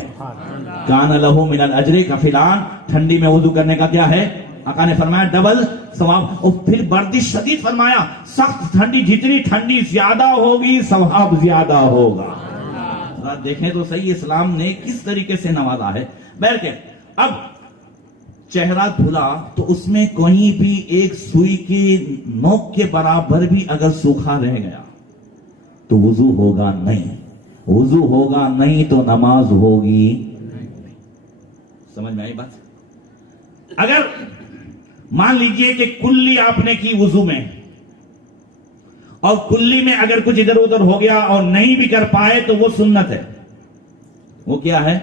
کان لہ من الاجر کفلان، ٹھنڈی میں وضو کرنے کا کیا ہے؟ آقا نے فرمایا ڈبل ثواب۔ اور پھر بردش شدید فرمایا، سخت ٹھنڈی، جتنی ٹھنڈی زیادہ ہوگی ثواب زیادہ ہوگا۔ دیکھیں تو صحیح اسلام نے کس طریقے سے نوازا ہے۔ بہرکیف اب چہرہ دھلا تو اس میں کہیں بھی ایک سوئی کی نوک کے برابر بھی اگر سوکھا رہ گیا تو وضو ہوگا نہیں، وضو ہوگا نہیں تو نماز ہوگی۔ سمجھ میں آئی بات؟ اگر مان لیجئے کہ کلی آپ نے کی وضو میں، اور کلی میں اگر کچھ ادھر ادھر ہو گیا اور نہیں بھی کر پائے تو وہ سنت ہے۔ وہ کیا ہے؟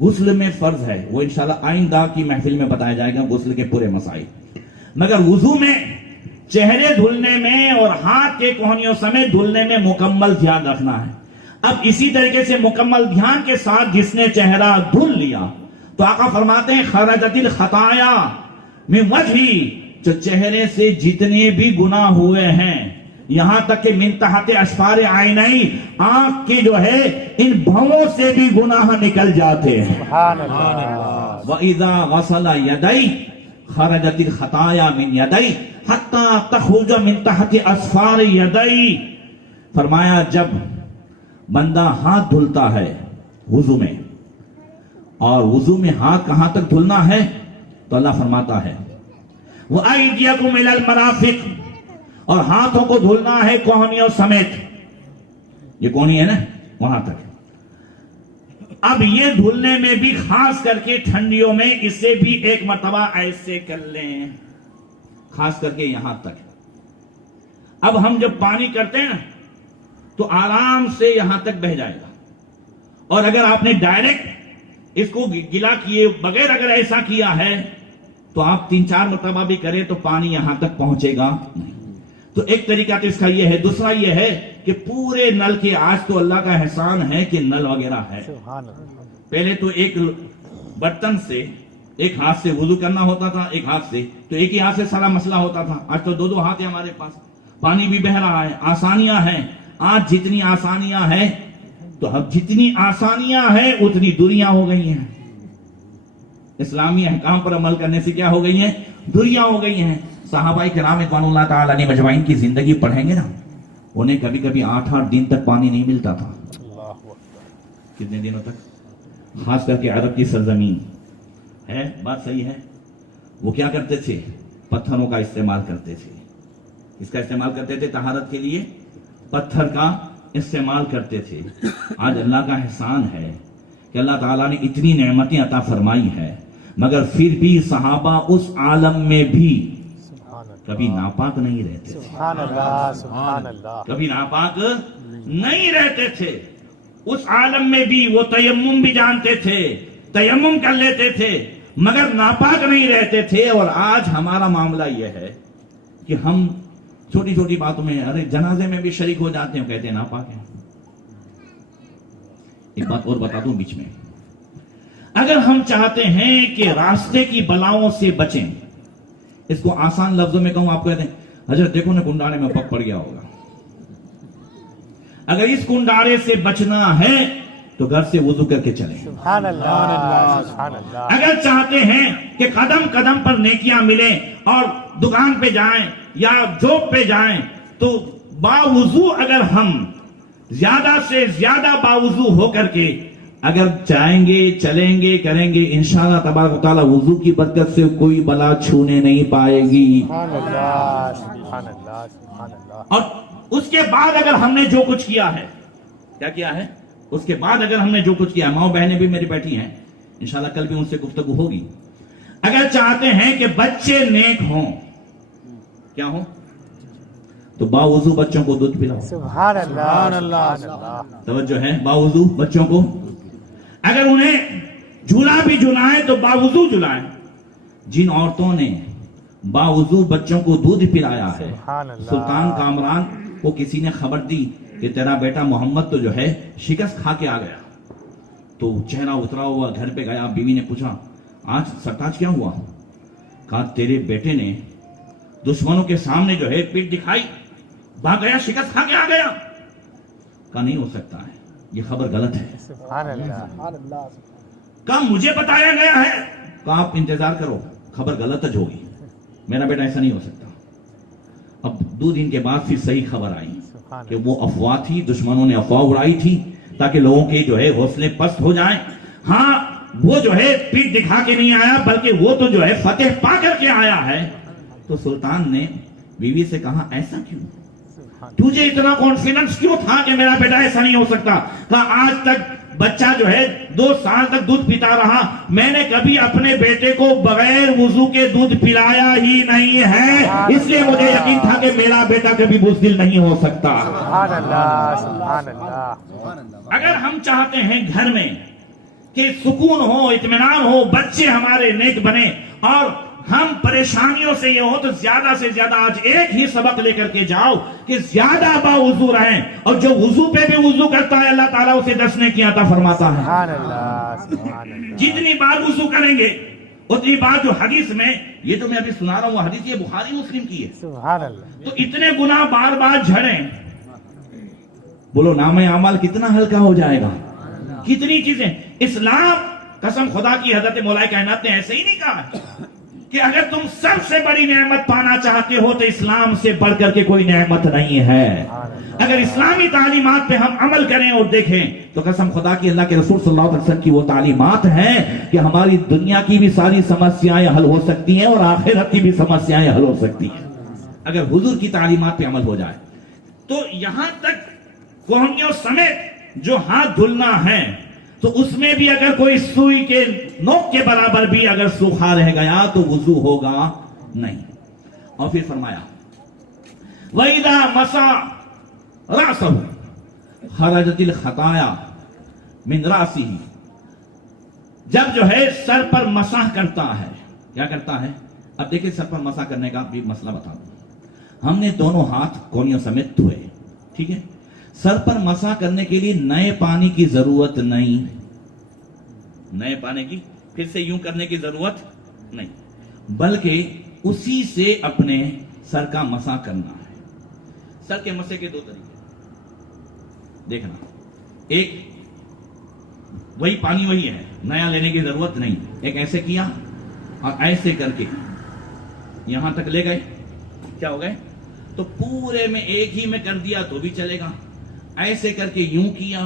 غسل میں فرض ہے، وہ انشاءاللہ آئندہ کی محفل میں بتایا جائے گا غسل کے پورے مسائل۔ مگر وضو میں چہرے دھلنے میں اور ہاتھ کے کوہنیوں سمیت دھلنے میں مکمل دھیان رکھنا ہے۔ اب اسی طریقے سے مکمل دھیان کے ساتھ جس نے چہرہ دھل لیا تو آقا فرماتے ہیں خرجت الخطایا من وجہی، جو چہرے سے جتنے بھی گناہ ہوئے ہیں، یہاں تک کہ من تحت اشفار عینی، آنکھ کی جو ہے ان بھووں سے بھی گناہ نکل جاتے ہیں۔ وَإِذَا غَسَلَ يَدَيْهِ خَرَجَتِ الْخَطَايَا مِنْ يَدَيْهِ حَتَّى تَخْرُجَ مِنْ تَحْتِ أَصْفَارِ يَدَيْهِ۔ فرمایا جب بندہ ہاتھ دھلتا ہے وضو میں، اور وضو میں ہاتھ کہاں تک دھلنا ہے تو اللہ فرماتا ہے وَأَيْدِيَكُمْ إِلَى الْمَرَافِقِ، اور ہاتھوں کو دھلنا ہے کوہنیوں سمیت، یہ کونی ہے نا وہاں تک۔ اب یہ دھلنے میں بھی خاص کر کے ٹھنڈیوں میں اسے بھی ایک مرتبہ ایسے کر لیں، خاص کر کے یہاں تک۔ اب ہم جب پانی کرتے ہیں نا تو آرام سے یہاں تک بہ جائے گا، اور اگر آپ نے ڈائریکٹ اس کو گلا کیے بغیر اگر ایسا کیا ہے تو آپ 3-4 مرتبہ بھی کریں تو پانی یہاں تک پہنچے گا نہیں۔ تو ایک طریقہ تو اس کا یہ ہے۔ دوسرا یہ ہے کہ پورے نل کے، آج تو اللہ کا احسان ہے کہ نل وغیرہ ہے، پہلے تو ایک برتن سے ایک ہاتھ سے وضو کرنا ہوتا تھا، ایک ہاتھ سے، تو ایک ہی ہاتھ سے سارا مسئلہ ہوتا تھا۔ آج تو 2 ہاتھ ہیں ہمارے پاس، پانی بھی بہ رہا ہے، آسانیاں ہیں۔ آج جتنی آسانیاں ہیں تو اب جتنی آسانیاں ہیں اتنی دوریاں ہو گئی ہیں۔ اسلامی احکام پر عمل کرنے سے کیا ہو گئی ہیں؟ دوریاں ہو گئی ہیں۔ صحابہ کرام رضوان اللہ تعالیٰ علیہ مجمعین کی زندگی پڑھیں گے نا، انہیں کبھی کبھی 8-8 دن تک پانی نہیں ملتا تھا۔ کتنے دنوں تک؟ خاص کر کے عرب کی سرزمین ہے، بات صحیح ہے۔ وہ کیا کرتے تھے؟ پتھروں کا استعمال کرتے تھے۔ اس کا استعمال کرتے تھے طہارت کے لیے، پتھر کا استعمال کرتے تھے۔ آج اللہ کا احسان ہے کہ اللہ تعالیٰ نے اتنی نعمتیں عطا فرمائی ہے، مگر پھر بھی صحابہ اس عالم میں بھی کبھی ناپاک نہیں رہتے تھے، سبحان اللہ سبحان اللہ، کبھی ناپاک نہیں رہتے تھے۔ اس عالم میں بھی وہ تیمم بھی جانتے تھے، تیمم کر لیتے تھے، مگر ناپاک نہیں رہتے تھے۔ اور آج ہمارا معاملہ یہ ہے کہ ہم چھوٹی چھوٹی باتوں میں، ارے جنازے میں بھی شریک ہو جاتے ہیں، کہتے ہیں ناپاک ہیں۔ ایک بات اور بتا دوں بیچ میں، اگر ہم چاہتے ہیں کہ راستے کی بلاؤں سے بچیں، اس کو آسان لفظوں میں کہوں، آپ کہتے ہیں حضرت دیکھو نا کنڈارے میں پگ پڑ گیا ہوگا، اگر اس کنڈارے سے بچنا ہے تو گھر سے وضو کر کے چلیں۔ سبحان اللہ سبحان اللہ، اگر چاہتے ہیں کہ قدم قدم پر نیکیاں ملیں اور دکان پہ جائیں یا جاب پہ جائیں تو باوضو اگر ہم زیادہ سے زیادہ باوضو ہو کر کے اگر جائیں گے، چلیں گے، کریں گے، انشاءاللہ تبارک و تعالی وضو کی برکت سے کوئی بلا چھونے نہیں پائے گی۔ سبحان اللہ سبحان اللہ سبحان اللہ۔ اور اس کے بعد اگر ہم نے جو کچھ کیا ہے، کیا کیا ہے؟ اس کے بعد اگر ہم نے جو کچھ کیا ہے، ماں بہنیں بھی میری بیٹھی ہیں، انشاءاللہ کل بھی ان سے گفتگو ہوگی۔ اگر چاہتے ہیں کہ بچے نیک ہوں، کیا ہوں؟ تو باوضو بچوں کو دودھ پلاؤ۔ سبحان اللہ سبحان اللہ، توجہ ہے، باوضو بچوں کو، اگر انہیں جھولا بھی جھلائیں تو باوضو جھلائیں۔ جن عورتوں نے باوضو بچوں کو دودھ پلایا ہے، سبحان اللہ، سلطان کامران کو کسی نے خبر دی کہ تیرا بیٹا محمد تو جو ہے شکست کھا کے آ گیا، تو چہرہ اترا ہوا گھر پہ گیا، بیوی نے پوچھا آج سرتاج کیا ہوا؟ کہا تیرے بیٹے نے دشمنوں کے سامنے جو ہے پیٹ دکھائی، بھاگ گیا، شکست کھا کے آ گیا۔ کہا نہیں ہو سکتا ہے، یہ خبر غلط ہے۔ سبحان اللہ، کہا مجھے بتایا گیا ہے۔ کہا آپ انتظار کرو، خبر غلط ہوگی، میرا بیٹا ایسا نہیں ہو سکتا۔ اب 2 دن کے بعد پھر صحیح خبر آئی کہ وہ افواہ تھی، دشمنوں نے افواہ اڑائی تھی تاکہ لوگوں کے جو ہے حوصلے پست ہو جائیں۔ ہاں وہ جو ہے پیٹ دکھا کے نہیں آیا، بلکہ وہ تو جو ہے فتح پا کر کے آیا ہے۔ تو سلطان نے بیوی سے کہا ایسا کیوں؟ تجھے اتنا کانفیڈنس کیوں تھا کہ میرا بیٹا ایسا نہیں ہو سکتا؟ کہا آج تک بچہ جو ہے 2 سال تک دودھ پیتا رہا، میں نے کبھی اپنے بیٹے کو بغیر وضو کے دودھ پلایا ہی نہیں ہے، اس لیے مجھے یقین تھا کہ میرا بیٹا کبھی بزدل نہیں ہو سکتا۔ سبحان اللہ سبحان اللہ، اگر ہم چاہتے ہیں گھر میں کہ سکون ہو، اطمینان ہو، بچے ہمارے نیک بنے اور ہم پریشانیوں سے یہ ہو، تو زیادہ سے زیادہ آج ایک ہی سبق لے کر کے جاؤ کہ زیادہ باوضو رہیں، اور جو وضو پہ بھی وضو کرتا ہے اللہ تعالیٰ اسے 10 نیکیاں عطا فرماتا ہے۔ سبحان اللہ سبحان اللہ، جتنی بار وضو کریں گے اتنی بار جو حدیث میں، یہ جو میں ابھی سنا رہا ہوں وہ حدیث یہ بخاری مسلم کی ہے، سبحان اللہ، تو اتنے گناہ بار بار جھڑیں، بولو نام اعمال کتنا ہلکا ہو جائے گا، کتنی چیزیں۔ اسلام، قسم خدا کی، حضرت مولا کائنات نے ایسے ہی نہیں کہا کہ اگر تم سب سے بڑی نعمت پانا چاہتے ہو تو اسلام سے بڑھ کر کے کوئی نعمت نہیں ہے۔ اگر اسلامی تعلیمات پہ ہم عمل کریں اور دیکھیں تو قسم خدا کی، اللہ کے رسول صلی اللہ علیہ وسلم کی وہ تعلیمات ہیں کہ ہماری دنیا کی بھی ساری سمسیائیں حل ہو سکتی ہیں اور آخرت کی بھی سمسیائیں حل ہو سکتی ہیں اگر حضور کی تعلیمات پہ عمل ہو جائے۔ تو یہاں تک کوہنیوں سمیت جو ہاتھ دھلنا ہے، تو اس میں بھی اگر کوئی سوئی کے نوک کے برابر بھی اگر سوکھا رہ گیا تو وضو ہوگا نہیں. اور پھر فرمایا وَإِذَا مَسَى رَأْسَهُ خَرَجَتِ الْخَطَايَا مِنْ رَأْسِهِ. جب جو ہے سر پر مسح کرتا ہے، کیا کرتا ہے؟ اب دیکھیں سر پر مسح کرنے کا بھی مسئلہ بتا دوں. ہم نے دونوں ہاتھ کونیوں سمیت دھوئے، ٹھیک ہے. سر پر مسح کرنے کے لیے نئے پانی کی ضرورت نہیں، نئے پانی کی پھر سے یوں کرنے کی ضرورت نہیں، بلکہ اسی سے اپنے سر کا مسح کرنا ہے. سر کے مسح کے دو طریقے دیکھنا. ایک وہی پانی وہی ہے، نیا لینے کی ضرورت نہیں. ایک ایسے کیا اور ایسے کر کے یہاں تک لے گئے، کیا ہو گئے؟ تو پورے میں ایک ہی میں کر دیا تو بھی چلے گا. ایسے کر کے یوں کیا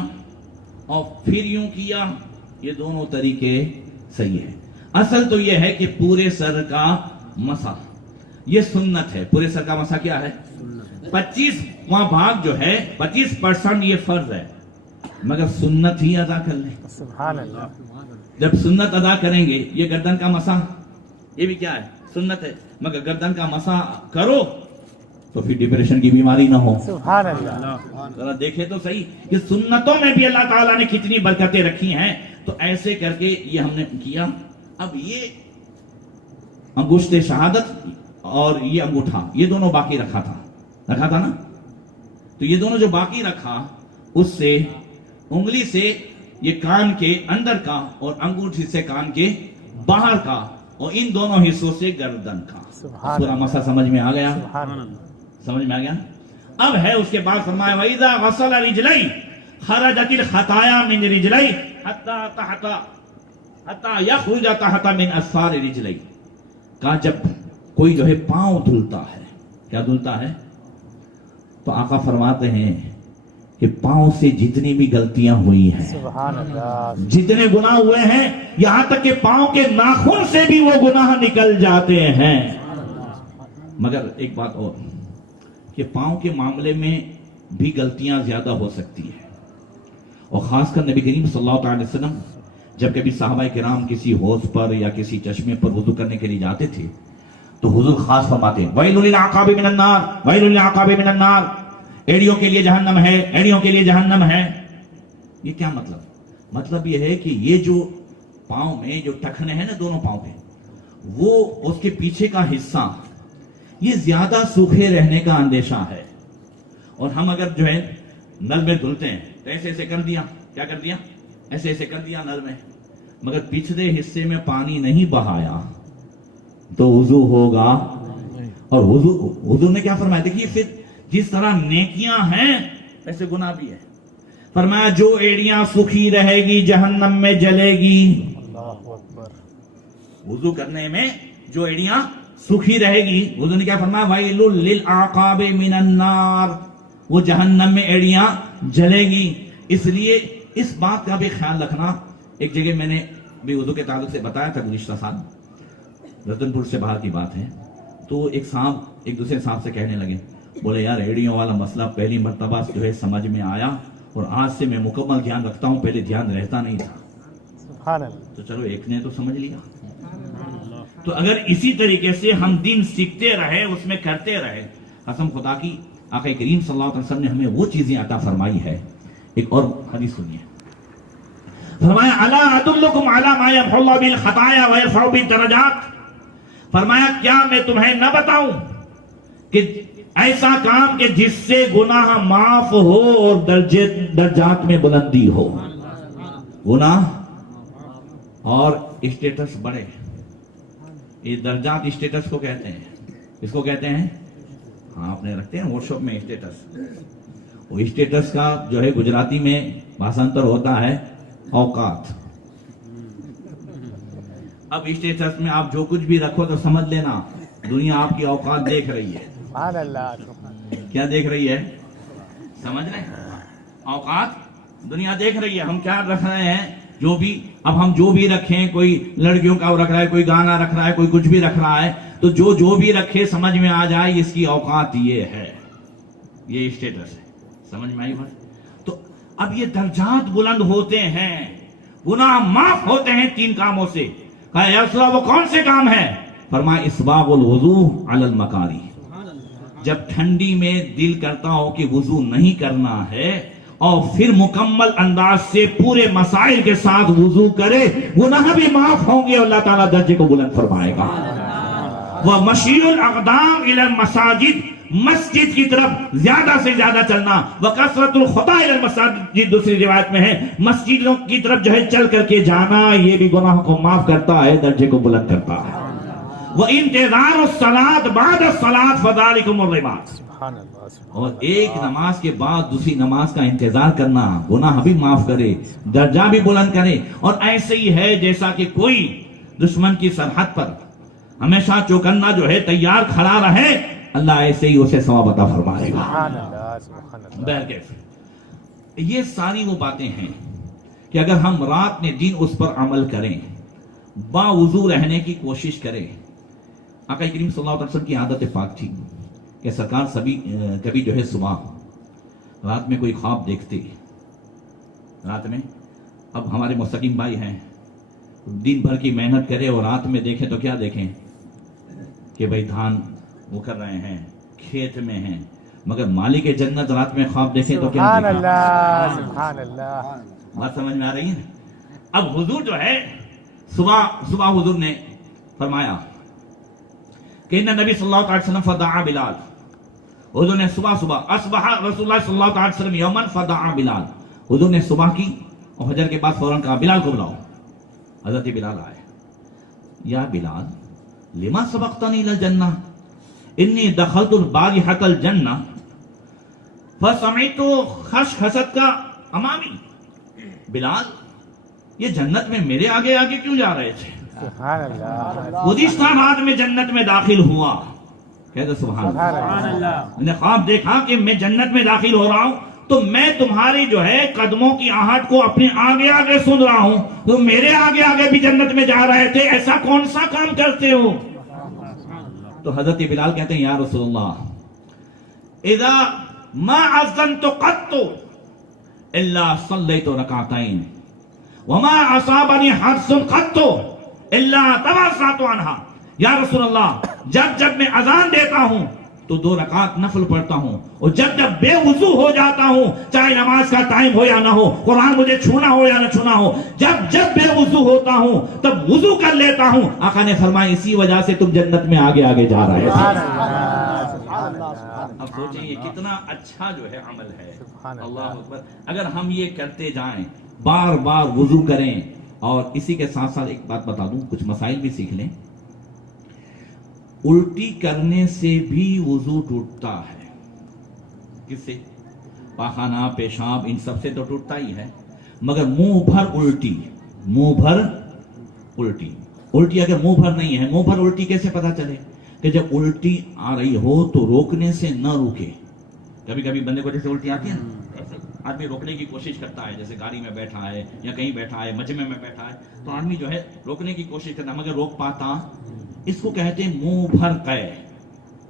اور پھر یوں کیا، یہ دونوں طریقے صحیح ہے. اصل تو یہ ہے کہ پورے سر کا مسح یہ سنت ہے. پورے سر کا مسح کیا ہے؟ 25واں بھاگ جو ہے 25% یہ فرض ہے، مگر سنت ہی ادا کر لیں. سبحان اللہ. جب سنت ادا کریں گے، یہ گردن کا مسح یہ بھی کیا ہے؟ سنت ہے، مگر گردن کا مسح کرو تو پھر ڈپریشن کی بیماری نہ ہو. سبحان اللہ. ذرا دیکھیں تو صحیح کہ سنتوں میں بھی اللہ تعالیٰ نے کتنی برکتیں رکھی ہیں. تو ایسے کر کے یہ ہم نے کیا. اب یہ انگشت شہادت اور یہ انگوٹھا یہ دونوں باقی رکھا تھا نا. تو یہ دونوں جو باقی رکھا اس سے انگلی سے یہ کان کے اندر کا اور انگوٹھی سے کان کے باہر کا اور ان دونوں حصوں سے گردن کا پورا مسئلہ سمجھ میں آ گیا. سمجھ میں آ گیا. اب ہے اس کے بعد فرمایا وَإِذَا غَسَلَ رِجْلَيْهِ خَرَجَتِ الْخَطَايَا مِنْ رِجْلَيْهِ حَتَّى يَخْرُجَ تَحْتَ مِنْ أَسْفَارِ رِجْلَيْهِ. کہا جب کوئی جو ہے پاؤں دھلتا ہے، کیا دھلتا ہے؟ تو آقا فرماتے ہیں کہ پاؤں سے جتنی بھی غلطیاں ہوئی ہیں، سبحان اللہ، جتنے گناہ ہوئے ہیں، یہاں تک کہ پاؤں کے ناخن سے بھی وہ گناہ نکل جاتے ہیں. مگر ایک بات اور کہ پاؤں کے معاملے میں بھی غلطیاں زیادہ ہو سکتی ہیں. اور خاص کر نبی کریم صلی اللہ علیہ وسلم جب کبھی صحابہ کرام کسی حوض پر یا کسی چشمے پر وضو کرنے کے لیے جاتے تھے تو حضور خاص فرماتے ہیں وَيْلٌ لِلْعَقَابِ مِنَ النَّارِ وَيْلٌ لِلْعَقَابِ مِنَ النَّارِ. ایڑیوں کے لیے جہنم ہے، ایڑیوں کے لیے جہنم ہے. یہ کیا مطلب؟ مطلب یہ ہے کہ یہ جو پاؤں میں جو ٹخنے ہیں نا دونوں پاؤں پہ، وہ اس کے پیچھے کا حصہ یہ زیادہ سوکھے رہنے کا اندیشہ ہے. اور ہم اگر جو ہے نل میں دھلتے ہیں تو ایسے ایسے کر دیا، کیا کر دیا؟ ایسے ایسے کر دیا نل میں، مگر پچھلے حصے میں پانی نہیں بہایا تو وضو ہوگا. اور حضور نے کیا فرمایا؟ دیکھیے پھر جس طرح نیکیاں ہیں ایسے گناہ بھی ہے. فرمایا جو ایڑیاں سوکھی رہے گی جہنم میں جلے گی. اللہ اکبر. وضو کرنے میں جو ایڑیاں سوکھی رہے گی، حضور نے کیا فرمایا؟ وَيْلٌ لِلْعَقَابِ مِنَ النَّارِ. وہ جہنم میں ایڑیاں جلے گی. اس لیے اس بات کا بھی خیال رکھنا. ایک جگہ میں نے بھی وضو کے تعلق سے بتایا تھا گزشتہ سال، رتن پور سے باہر کی بات ہے. تو ایک صاحب ایک دوسرے صاحب سے کہنے لگے، بولے یار ایڑیوں والا مسئلہ پہلی مرتبہ جو ہے سمجھ میں آیا اور آج سے میں مکمل دھیان رکھتا ہوں، پہلے دھیان رہتا نہیں تھا. سبحان اللہ. تو چلو ایک نے تو سمجھ لیا. تو اگر اسی طریقے سے ہم دین سیکھتے رہے، اس میں کرتے رہے، قسم خدا کی آقا کریم صلی اللہ علیہ وسلم نے ہمیں وہ چیزیں عطا فرمائی ہے. ایک اور حدیث سنیے. فرمایا الا ادلکم علی ما یمحو اللہ بالخطایا ویرفع بالدرجات. فرمایا کیا میں تمہیں نہ بتاؤں کہ ایسا کام کہ جس سے گناہ معاف ہو اور درجات میں بلندی ہو. گناہ اور اسٹیٹس بڑھے. یہ درجات اسٹیٹس کو کہتے ہیں. اس کو کہتے ہیں، ہاں اپنے رکھتے ہیں واٹس ایپ میں اسٹیٹس. وہ اسٹیٹس کا جو ہے گجراتی میں بھاشانتر ہوتا ہے اوقات. اب اسٹیٹس میں آپ جو کچھ بھی رکھو تو سمجھ لینا دنیا آپ کی اوقات دیکھ رہی ہے. سبحان اللہ. کیا دیکھ رہی ہے؟ سمجھ رہے ہیں؟ اوقات دنیا دیکھ رہی ہے. ہم کیا رکھ رہے ہیں؟ جو بھی اب ہم جو بھی رکھیں، کوئی لڑکیوں کا رکھ رہا ہے، کوئی گانا رکھ رہا ہے، کوئی کچھ بھی رکھ رہا ہے، تو جو بھی رکھے سمجھ میں آ جائے اس کی اوقات یہ ہے، یہ اسٹیٹس ہے. سمجھ میں آئی بات؟ تو اب یہ درجات بلند ہوتے ہیں گناہ معاف ہوتے ہیں 3 کاموں سے. کہا یا رسول اللہ وہ کون سے کام ہیں؟ فرمایا اسباغ الوضوء علی المکاری. جب ٹھنڈی میں دل کرتا ہو کہ وضو نہیں کرنا ہے اور پھر مکمل انداز سے پورے مسائل کے ساتھ وضو کرے، گناہ بھی معاف ہوں گے، اللہ تعالیٰ درجے کو بلند فرمائے گا. وَمَشِيُّ الْأَقْدَامِ إِلَى الْمَسَاجِدِ، مسجد کی طرف زیادہ سے زیادہ چلنا. وَكَثْرَةُ الْخُطَىٰ إِلَى الْمَسَاجِدِ، دوسری روایت میں ہے مسجدوں کی طرف جو ہے چل کر کے جانا، یہ بھی گناہ کو معاف کرتا ہے، درجے کو بلند کرتا ہے. وَإِنْتِظَارُ الصَّلَاةِ بَعْدَ الصَّلَاةِ فَذَلِكُمُ الرِّبَاطُ، اور ایک نماز کے بعد دوسری نماز کا انتظار کرنا گناہ بھی معاف کرے، درجہ بھی بلند کرے. اور ایسے ہی ہے جیسا کہ کوئی دشمن کی سرحد پر ہمیشہ چوکنا جو ہے تیار کھڑا رہے، اللہ ایسے ہی اسے ثواب عطا فرمائے گا. بہرکیف یہ ساری وہ باتیں ہیں کہ اگر ہم رات میں دن اس پر عمل کریں، باوضو رہنے کی کوشش کریں. آقا کریم صلی اللہ علیہ وسلم کی عادت پاک تھی کہ سرکار کبھی جو ہے صبح رات میں کوئی خواب دیکھتے رات میں. اب ہمارے مستقیم بھائی ہیں، دن بھر کی محنت کرے اور رات میں دیکھیں تو کیا دیکھیں کہ بھئی دھان وہ کر رہے ہیں، کھیت میں ہیں، مگر مالک جنت رات میں خواب دیکھیں تو کیا دیکھیں؟ سبحان اللہ، سبحان اللہ. بات سمجھ میں آ رہی ہے؟ اب حضور جو ہے صبح حضور نے فرمایا کہ ان نبی صلی اللہ علیہ وسلم فدعا بلال. حضور نے صبح اصبح رسول اللہ صلی اللہ علیہ وسلم یومن فدعا بلال. حضور نے صبح کی اور فجر کے بعد فوراً کہا بلال کو بلاؤ. حضرت بلال آئے. یا بلال لما سبقتنی الی الجنہ انی دخلت البارحۃ الجنہ فسمعت خشخشت کا امامی. بلال یہ جنت میں میرے آگے آگے کیوں جا رہے تھے؟ سبحان اللہ. گزشتہ رات میں جنت میں داخل ہوا. کہتے سبحان اللہ. میں نے خواب دیکھا کہ میں جنت میں داخل ہو رہا ہوں تو میں تمہاری جو ہے قدموں کی آہٹ کو اپنے آگے آگے سن رہا ہوں، تو میرے آگے آگے بھی جنت میں جا رہے تھے، ایسا کون سا کام کرتے ہو؟ تو حضرت بلال کہتے ہیں یا رسول اللہ اذا ما اذنت قط الا صلیت رکعتین وما اصابنی حدث قط الا تواضعت عنہا. یا رسول اللہ جب میں اذان دیتا ہوں تو 2 رکعت نفل پڑھتا ہوں، اور جب بے وضو ہو جاتا ہوں، چاہے نماز کا ٹائم ہو یا نہ ہو، قرآن مجھے چھونا ہو یا نہ چھونا ہو، جب بے وضو ہوتا ہوں تب وضو کر لیتا ہوں. آقا نے فرمایا اسی وجہ سے تم جنت میں آگے آگے جا رہے تھے. اب سوچیں یہ کتنا اچھا جو ہے عمل ہے. اللہ اکبر. اگر ہم یہ کرتے جائیں، بار بار وضو کریں، اور اسی کے ساتھ ساتھ ایک بات بتا دوں، کچھ مسائل بھی سیکھ لیں. الٹی کرنے سے بھی وضو ٹوٹتا ہے. کس سے؟ پاخانہ، پیشاب، ان سب سے تو ٹوٹتا ہی ہے، مگر منہ بھر الٹی اگر منہ بھر نہیں ہے، منہ بھر الٹی کیسے پتا چلے؟ کہ جب الٹی آ رہی ہو تو روکنے سے نہ روکے. کبھی کبھی بندے کو جیسے الٹی آتی ہے نا، آدمی روکنے کی کوشش کرتا ہے، جیسے گاڑی میں بیٹھا ہے یا کہیں بیٹھا ہے، مجمع میں بیٹھا ہے، تو آدمی جو ہے روکنے کی کوشش کرتا ہے مگر روک پاتا. اس کو کہتے ہیں منہ بھر قے.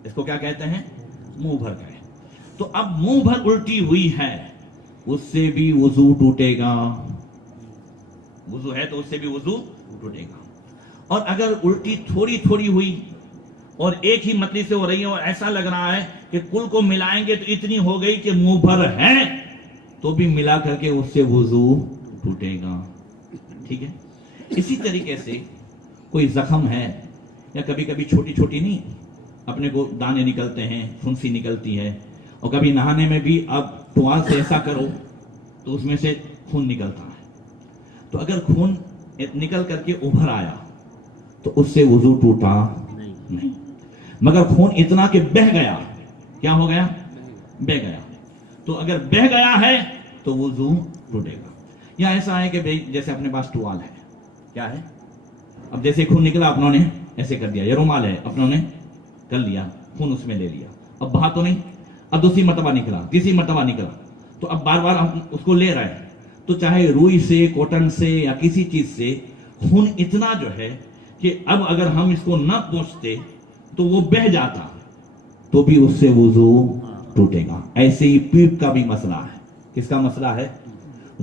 اس کو کیا کہتے ہیں؟ منہ بھر قے. تو اب منہ بھر الٹی ہوئی ہے، اس سے بھی وضو ٹوٹے گا. وضو ہے تو اس سے بھی وضو ٹوٹے گا. اور اگر الٹی تھوڑی تھوڑی ہوئی اور ایک ہی متلی سے ہو رہی ہے اور ایسا لگ رہا ہے کہ کل کو ملائیں گے تو اتنی ہو گئی کہ منہ بھر ہے، تو بھی ملا کر کے اس سے وضو ٹوٹے گا. ٹھیک ہے. اسی طریقے سے کوئی زخم ہے، یا کبھی کبھی چھوٹی چھوٹی نہیں اپنے کو دانے نکلتے ہیں، پھنسی نکلتی ہے، اور کبھی نہانے میں بھی اب ٹوال سے ایسا کرو تو اس میں سے خون نکلتا ہے. تو اگر خون نکل کر کے ابھر آیا تو اس سے وضو ٹوٹا نہیں، مگر خون اتنا کہ بہہ گیا. کیا ہو گیا؟ بہہ گیا. تو اگر بہہ گیا ہے تو وضو ٹوٹے گا. یا ایسا ہے کہ جیسے اپنے پاس ٹوال ہے، کیا ہے، اب جیسے خون نکلا اپنوں نے ایسے کر دیا، یا رومال ہے اپنوں نے کر لیا، خون اس میں لے لیا، اب بہا تو نہیں، اب دوسری مرتبہ نکلا، تیسری مرتبہ نکلا، تو اب بار بار ہم اس کو لے رہے ہیں. تو چاہے روئی سے، کوٹن سے یا کسی چیز سے خون اتنا جو ہے کہ اب اگر ہم اس کو نہ پوچھتے تو وہ بہہ جاتا، تو بھی اس سے وضو ٹوٹے گا. ایسے ہی پیپ کا بھی مسئلہ ہے. کس کا مسئلہ ہے؟